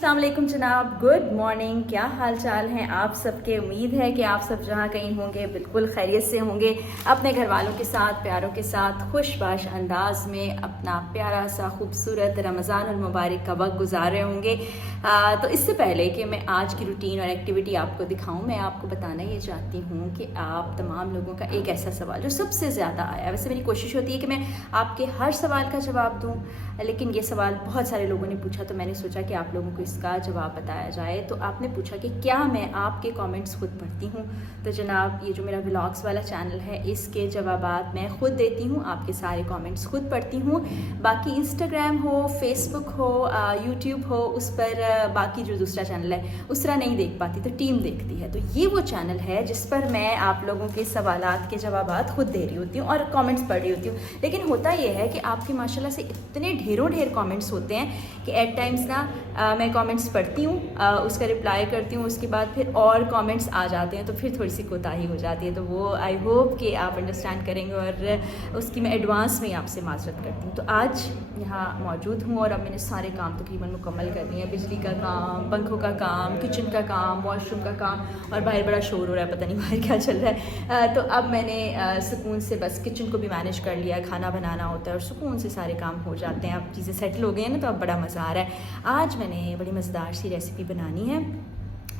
अस्सलाम वालेकुम जनाब, गुड मॉर्निंग। क्या हाल चाल हैं आप सबके। उम्मीद है कि आप सब जहाँ कहीं होंगे बिल्कुल खैरियत से होंगे, अपने घर वालों के साथ, प्यारों के साथ खुशबाश अंदाज में अपना प्यारा सा खूबसूरत रमज़ानुल मुबारक का वक्त गुजार रहे होंगे। तो इससे पहले कि मैं आज की रूटीन और एक्टिविटी आपको दिखाऊं, मैं आपको बताना ये चाहती हूँ कि आप तमाम लोगों का एक ऐसा सवाल जो सबसे ज़्यादा आया, वैसे मेरी कोशिश होती है कि मैं आपके हर सवाल का जवाब दूँ, लेकिन ये सवाल बहुत सारे लोगों ने पूछा तो मैंने सोचा कि आप लोगों को इसका जवाब बताया जाए। तो आपने पूछा कि क्या मैं आपके कमेंट्स खुद पढ़ती हूँ। तो जनाब, ये जो मेरा व्लॉग्स वाला चैनल है इसके जवाबात मैं खुद देती हूँ, आपके सारे कमेंट्स खुद पढ़ती हूँ। बाकी इंस्टाग्राम हो, फेसबुक हो, यूट्यूब हो, उस पर बाकी जो दूसरा चैनल है उस तरह नहीं देख पाती, तो टीम देखती है। तो ये वो चैनल है जिस पर मैं आप लोगों के सवालात के जवाबात खुद दे रही होती हूँ और कमेंट्स पढ़ रही होती हूँ। लेकिन होता ये है कि आपके माशाल्लाह से इतने ढेरों ढेर कमेंट्स होते हैं कि एट टाइम्स ना मैं कमेंट्स पढ़ती हूँ, उसका रिप्लाई करती हूँ, उसके बाद फिर और कमेंट्स आ जाते हैं, तो फिर थोड़ी सी कोताही हो जाती है। तो वो आई होप कि आप अंडरस्टैंड करेंगे और उसकी मैं एडवांस में आपसे माजरत करती हूँ। तो आज यहाँ मौजूद हूँ और अब मैंने सारे काम तकरीबन मुकम्मल कर लिए हैं। बिजली का काम, पंखों का काम, किचन का काम, वॉशरूम का काम, और बाहर बड़ा शोर हो रहा है, पता नहीं बाहर क्या चल रहा है। तो अब मैंने सुकून से बस किचन को भी मैनेज कर लिया है। खाना बनाना होता है और सुकून से सारे काम हो जाते हैं। अब चीज़ें सेटल हो गई हैं ना, तो अब बड़ा मज़ा आ रहा है। आज मैंने बड़ी मज़ेदार सी रेसिपी बनानी है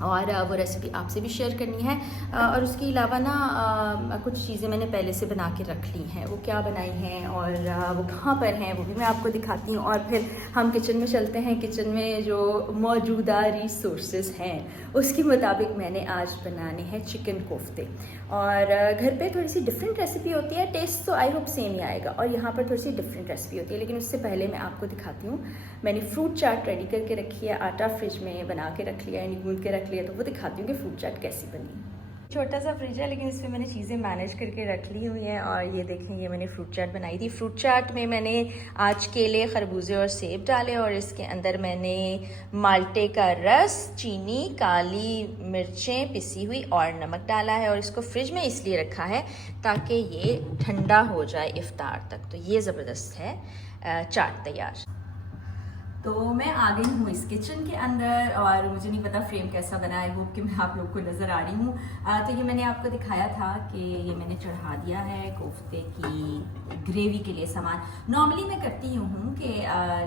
और वो रेसिपी आपसे भी शेयर करनी है। और उसके अलावा ना कुछ चीज़ें मैंने पहले से बना के रख ली हैं, वो क्या बनाई हैं और वो कहाँ पर हैं वो भी मैं आपको दिखाती हूँ। और फिर हम किचन में चलते हैं। किचन में जो मौजूदा रिसोर्सेज हैं उसके मुताबिक मैंने आज बनाने हैं चिकन कोफ्ते। और घर पे थोड़ी सी डिफरेंट रेसिपी होती है, टेस्ट तो आई होप सेम ही आएगा, और यहाँ पर थोड़ी सी डिफरेंट रेसिपी होती है। लेकिन उससे पहले मैं आपको दिखाती हूँ, मैंने फ्रूट चाट रेडी करके रखी है, आटा फ्रिज में बना के रख लिया, यानी गूंद के रख लिया। तो वो दिखाती हूँ कि फ्रूट चाट कैसी बनी। छोटा सा फ्रिज है लेकिन इसमें मैंने चीज़ें मैनेज करके रख ली हुई हैं। और ये देखें, ये मैंने फ्रूट चाट बनाई थी। फ्रूट चाट में मैंने आज केले, खरबूजे और सेब डाले, और इसके अंदर मैंने माल्टे का रस, चीनी, काली मिर्चें पिसी हुई और नमक डाला है। और इसको फ्रिज में इसलिए रखा है ताकि ये ठंडा हो जाए इफ्तार तक। तो ये ज़बरदस्त है चाट तैयार। तो मैं आ गई हूँ इस किचन के अंदर, और मुझे नहीं पता फ्रेम कैसा बना है, वो कि मैं आप लोग को नज़र आ रही हूँ। तो ये मैंने आपको दिखाया था कि ये मैंने चढ़ा दिया है कोफ्ते की ग्रेवी के लिए सामान। नॉर्मली मैं करती हूँ कि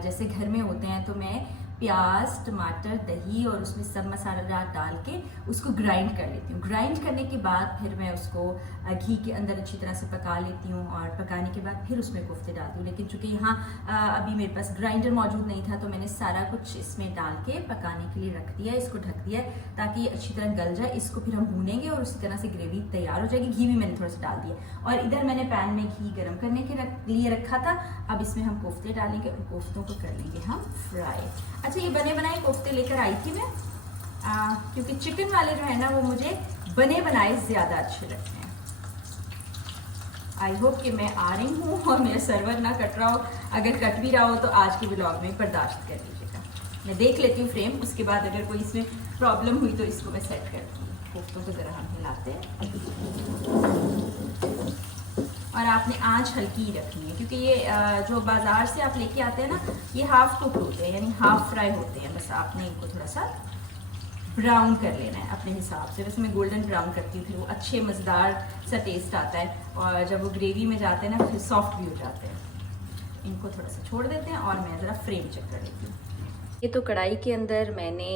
जैसे घर में होते हैं तो मैं प्याज, टमाटर, दही और उसमें सब मसाला डाल के उसको ग्राइंड कर लेती हूँ। ग्राइंड करने के बाद फिर मैं उसको घी के अंदर अच्छी तरह से पका लेती हूँ, और पकाने के बाद फिर उसमें कोफ्ते डालती हूँ। लेकिन चूंकि यहाँ अभी मेरे पास ग्राइंडर मौजूद नहीं था, तो मैंने सारा कुछ इसमें डाल के पकाने के लिए रख दिया, इसको ढक दिया ताकि ये अच्छी तरह गल जाए। इसको फिर हम भूनेंगे और उसी तरह से ग्रेवी तैयार हो जाएगी। घी भी मैंने थोड़ा सा डाल दिया, और इधर मैंने पैन में घी गर्म करने के लिए रखा था। अब इसमें हम कोफ्ते डालेंगे और कोफ्तों को कर लेंगे हम फ्राई। अच्छा, ये बने बनाए कोफ्ते लेकर आई थी मैं, क्योंकि चिकन वाले जो है ना वो मुझे बने बनाए ज़्यादा अच्छे लगते हैं। आई होप कि मैं आ रही हूँ और मेरा सर्वर ना कट रहा हो। अगर कट भी रहा हो तो आज के व्लॉग में बर्दाश्त कर लीजिएगा। मैं देख लेती हूँ फ्रेम, उसके बाद अगर कोई इसमें प्रॉब्लम हुई तो इसको मैं सेट करती हूँ। कोफ्तों को ज़रा हम हिलाते हैं, और आपने आंच हल्की ही रखनी है, क्योंकि ये जो बाज़ार से आप लेके आते हैं ना, ये हाफ कुक होते हैं, यानी हाफ फ्राई होते हैं। बस आपने इनको थोड़ा सा ब्राउन कर लेना है अपने हिसाब से। वैसे मैं गोल्डन ब्राउन करती हूँ, फिर वो अच्छे मज़ेदार सा टेस्ट आता है, और जब वो ग्रेवी में जाते हैं ना फिर सॉफ्ट भी हो जाते हैं। इनको थोड़ा सा छोड़ देते हैं और मैं ज़रा फ्रेम चेक कर लेती हूँ। ये तो कढ़ाई के अंदर मैंने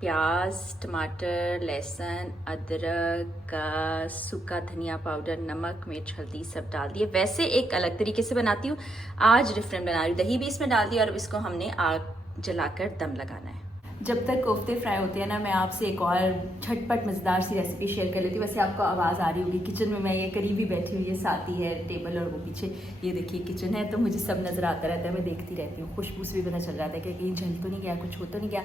प्याज, टमाटर, लहसुन, अदरक का सूखा धनिया पाउडर, नमक, मिर्च, हल्दी सब डाल दिए। वैसे एक अलग तरीके से बनाती हूँ, आज डिफरेंट बना रही हूँ। दही भी इसमें डाल दिया, और इसको हमने आग जलाकर दम लगाना है। जब तक कोफ्ते फ्राई होते हैं ना, मैं आपसे एक और झटपट मज़ेदार सी रेसिपी शेयर कर लेती हूँ। वैसे आपको आवाज़ आ रही होगी, किचन में मैं ये करीबी बैठी हुई है, साथ ही है टेबल, और वो पीछे ये देखिए किचन है, तो मुझे सब नज़र आता रहता है, मैं देखती रहती हूँ। खुशबू से भी पता चल जाता है कि कहीं जल तो नहीं गया, कुछ हो तो नहीं गया।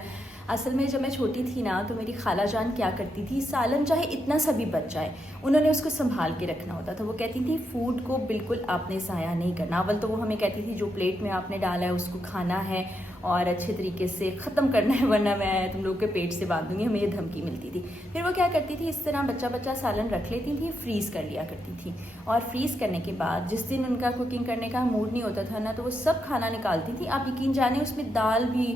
असल में जब मैं छोटी थी ना, तो मेरी खाला जान क्या करती थी, सालन चाहे इतना सा भी बच जाए, उन्होंने उसको संभाल के रखना होता था। वो कहती थी फूड को बिल्कुल आपने ज़ाया नहीं करना। अव्वल तो वो हमें कहती थी जो प्लेट में आपने डाला है उसको खाना है और अच्छे तरीके से ख़त्म करना है, वरना मैं तुम लोग के पेट से बांध दूंगी। हमें ये धमकी मिलती थी। फिर वो क्या करती थी, इस तरह बच्चा बच्चा सालन रख लेती थी, फ्रीज़ कर लिया करती थी। और फ्रीज़ करने के बाद जिस दिन उनका कुकिंग करने का मूड नहीं होता था ना, तो वो सब खाना निकालती थी। आप यकीन जाने उसमें दाल भी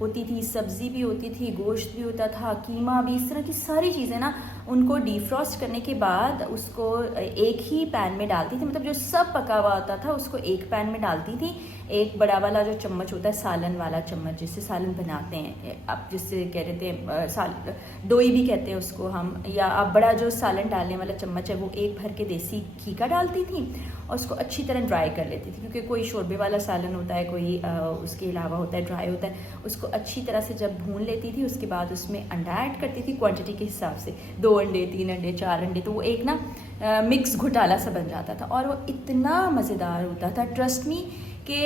होती थी, सब्ज़ी भी होती थी, गोश्त भी होता था, कीमा भी, इस तरह की सारी चीज़ें ना उनको डीफ्रॉस्ट करने के बाद उसको एक ही पैन में डालती थी। मतलब जो सब पका हुआ होता था उसको एक पैन में डालती थी। एक बड़ा वाला जो चम्मच होता है, सालन वाला चम्मच, जिससे सालन बनाते हैं आप, जिससे कह रहे थे दोई भी कहते हैं उसको हम, या आप बड़ा जो सालन डालने वाला चम्मच है वो एक भर के देसी घी का डालती थी और उसको अच्छी तरह ड्राई कर लेती थी। क्योंकि कोई शोरबे वाला सालन होता है, कोई उसके अलावा होता है ड्राई होता है। उसको अच्छी तरह से जब भून लेती थी उसके बाद उसमें अंडा ऐड करती थी क्वांटिटी के हिसाब से, 2 अंडे, 3 अंडे, 4 अंडे, तो वो एक ना मिक्स घोटाला सा बन जाता था और वो इतना मज़ेदार होता था, ट्रस्ट मी, कि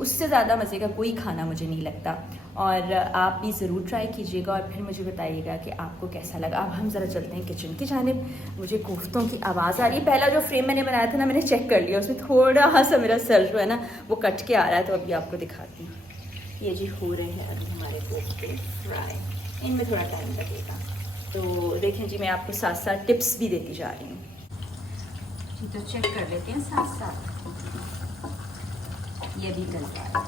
उससे ज़्यादा मज़े का कोई खाना मुझे नहीं लगता। और आप भी ज़रूर ट्राई कीजिएगा और फिर मुझे बताइएगा कि आपको कैसा लगा। अब हम ज़रा चलते हैं किचन की जानिब। मुझे कोफ्तों की आवाज़ आ रही है। पहला जो फ्रेम मैंने बनाया था ना, मैंने चेक कर लिया, उसमें थोड़ा सा मेरा सर जो है ना वो कट के आ रहा है, तो अभी आपको दिखाती हूँ। ये जी हो रहे हैं अभी हमारे कोफ्ते फ्राई, इनमें थोड़ा टाइम लगेगा। तो देखें जी, मैं आपको साथ साथ टिप्स भी देती जा रही हूँ जी, तो चेक कर लेते हैं साथ साथ। ये भी गल गया।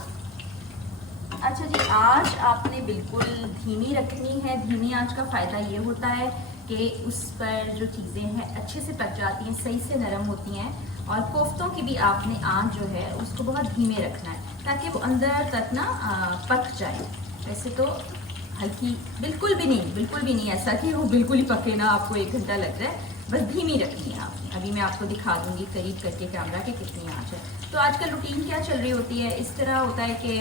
अच्छा जी, आँच आपने बिल्कुल धीमी रखनी है। धीमी आँच का फ़ायदा ये होता है कि उस पर जो चीज़ें हैं अच्छे से पक जाती हैं, सही से नरम होती हैं। और कोफ्तों की भी आपने आँच जो है उसको बहुत धीमे रखना है ताकि वो अंदर तक ना पक जाए। वैसे तो हल्की बिल्कुल भी नहीं ऐसा कि वो बिल्कुल ही पके ना, आपको 1 घंटा लग जाए, बस धीमी रखनी है आपने। अभी मैं आपको दिखा दूंगी करीब करके कैमरा के कितनी आँच है। तो आजकल रूटीन क्या चल रही होती है, इस तरह होता है कि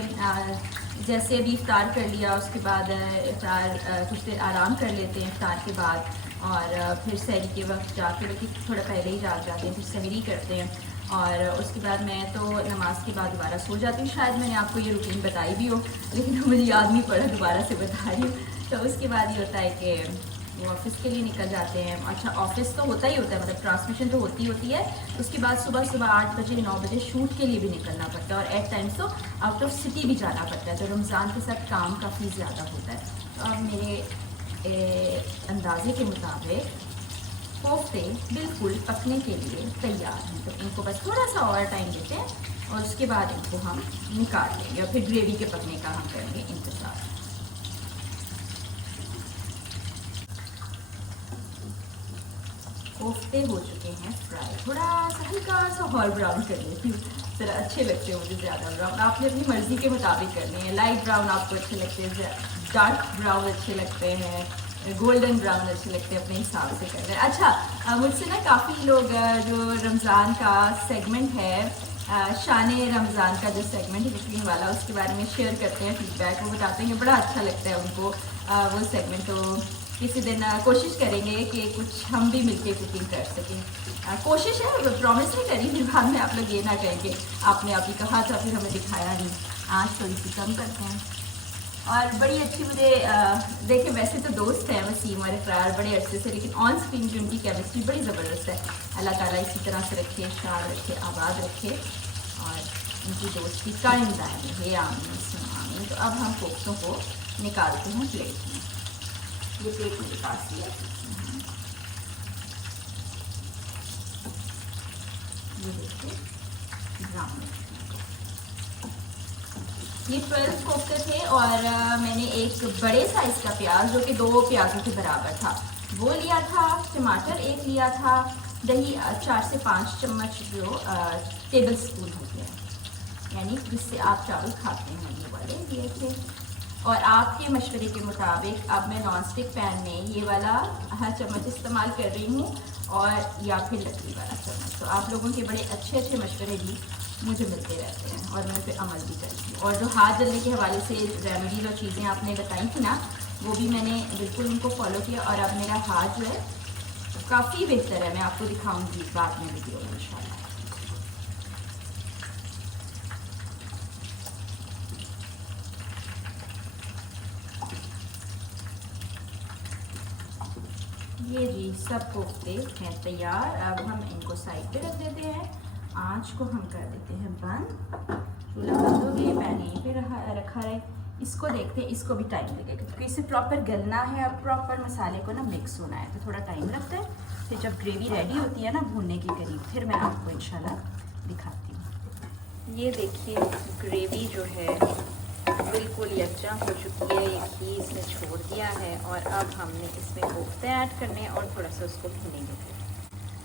जैसे अभी इफ्तार कर लिया, उसके बाद इफ्तार कुछ देर आराम कर लेते हैं इफ्तार के बाद, और फिर सहरी के वक्त जाके, बल्कि थोड़ा पहले ही जाग जाते हैं, फिर सहरी करते हैं और उसके बाद मैं तो नमाज के बाद दोबारा सो जाती हूँ। शायद मैंने आपको ये रूटीन बताई भी हो, लेकिन मुझे याद नहीं पड़ा, दोबारा से बता रही हूँ। तो उसके बाद ये होता है कि वो ऑफिस के लिए निकल जाते हैं। अच्छा, ऑफिस तो होता ही होता है, मतलब ट्रांसमिशन तो होती है। उसके बाद सुबह 8 बजे 9 बजे शूट के लिए भी निकलना पड़ता है और एट टाइम्स तो आउट ऑफ सिटी भी जाना पड़ता है। तो रमज़ान के साथ काम काफ़ी ज़्यादा होता है। तो अब मेरे अंदाजे के मुताबिक कोफ्ते बिल्कुल पकने के लिए तैयार हैं। तो इनको बस थोड़ा सा और टाइम देते हैं और उसके बाद इनको हम निकाल लेंगे और फिर ग्रेवी के पकने का हम करेंगे इंतज़ार। कोफ्ते हो चुके हैं फ्राई, थोड़ा सा हल्का सा और ब्राउन कर लेती हूँ, ज़रा अच्छे लगते हैं मुझे ज़्यादा ब्राउन। आपने अपनी मर्ज़ी के मुताबिक करने हैं। लाइट ब्राउन आपको अच्छे लगते हैं, डार्क ब्राउन अच्छे लगते हैं, गोल्डन ब्राउन अच्छे लगते हैं, अपने हिसाब से कर रहे हैं। अच्छा, मुझसे ना काफ़ी लोग जो रमज़ान का सेगमेंट है, शान रमज़ान का जो सेगमेंट है कुकिंग वाला, उसके बारे में शेयर करते हैं फीडबैक। वो बताते हैं कि बड़ा अच्छा लगता है उनको वो सेगमेंट। तो किसी दिन कोशिश करेंगे कि कुछ हम भी मिलके कुकिंग कर सकें। कोशिश है, प्रॉमिस नहीं करी, फिर बाद में आप लोग ये ना कहेंगे आपने अभी कहा था फिर हमें दिखाया नहीं। आज थोड़ी सी कम करते हैं। और बड़ी अच्छी मुझे देखें, वैसे तो दोस्त हैं वसीम और इकरार बड़े अच्छे से, लेकिन ऑन स्क्रीन की उनकी केमिस्ट्री बड़ी ज़बरदस्त है। अल्लाह ताला इसी तरह से रखे, शाद रखे, आबाद रखे और उनकी दोस्ती कायम दायम रहे, आमीन। तो अब हम कोफ्तों को निकालते हैं प्लेट में। ये प्लेट मेरे पास ही है। ये देखिए ब्राउन, ये 12 कोफ्ते थे और मैंने एक बड़े साइज़ का प्याज, जो कि 2 प्याजों के बराबर था, वो लिया था। टमाटर 1 लिया था। दही 4 से 5 चम्मच जो टेबल स्पून होते हैं, यानी जिससे आप चावल खाते हैं ये वाले लिए थे। और आपके मशवरे के मुताबिक अब मैं नॉन स्टिक पैन में ये वाला चम्मच इस्तेमाल कर रही हूँ, और या फिर लकड़ी वाला चम्मच। तो आप लोगों के बड़े अच्छे मशवरे भी मुझे मिलते रहते हैं और मैं पे अमल भी करती हूँ। और जो हाथ जलने के हवाले से रेमेडीज और चीज़ें आपने बताई थी ना, वो भी मैंने बिल्कुल उनको फॉलो किया और अब मेरा हाथ जो है काफ़ी बेहतर है। मैं आपको दिखाऊंगी बाद में वीडियो में इंशाल्लाह। ये जी सब कोफ्ते हैं तैयार। अब हम इनको साइड पे रख देते हैं। आँच को हम कर देते हैं बंद। चूल्हा बंद हो गया, पैन यहीं पे रखा है। इसको देखते हैं, इसको भी टाइम लगेगा क्योंकि इसे प्रॉपर गलना है और प्रॉपर मसाले को ना मिक्स होना है, तो थोड़ा टाइम लगता है। फिर जब ग्रेवी रेडी होती है ना भूनने के करीब, फिर मैं आपको इंशाल्लाह दिखाती हूँ। ये देखिए ग्रेवी जो है बिल्कुल यकजा हो चुकी है, ये घी इसने छोड़ दिया है और अब हमने इसमें कोफ्ते ऐड करने हैं और थोड़ा सा उसको भूनेंगे। फिर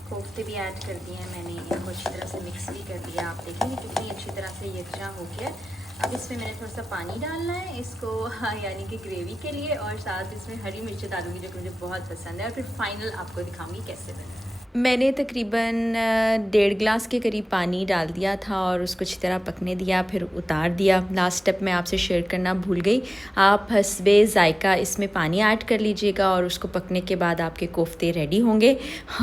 कोफ्ते भी ऐड कर दिए हैं मैंने, इनको अच्छी तरह से मिक्स भी कर दिया। आप देखेंगे कितनी अच्छी तरह से यकजा हो गया। अब इसमें मैंने थोड़ा सा पानी डालना है इसको यानी कि ग्रेवी के लिए, और साथ इसमें हरी मिर्च डालूंगी जो कि मुझे बहुत पसंद है। और फिर फाइनल आपको दिखाऊंगी कैसे बने। मैंने तकरीबन 1.5 गिलास के करीब पानी डाल दिया था और उसको अच्छी तरह पकने दिया, फिर उतार दिया। लास्ट स्टेप मैं आपसे शेयर करना भूल गई, आप हस्बे ज़ायका इसमें पानी ऐड कर लीजिएगा और उसको पकने के बाद आपके कोफ्ते रेडी होंगे।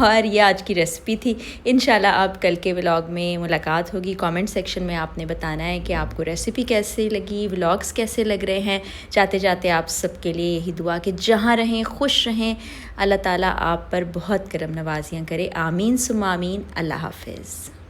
और ये आज की रेसिपी थी। इंशाल्लाह अब कल के व्लॉग में मुलाकात होगी। कमेंट सेक्शन में आपने बताना है कि आपको रेसिपी कैसी लगी, व्लॉग्स कैसे लग रहे हैं। जाते जाते आप सबके लिए यही दुआ कि जहाँ रहें खुश रहें, अल्लाह ताला आप पर बहुत करम नवाजियाँ करे। आमीन सुम्मा आमीन। अल्लाह हाफ़िज़।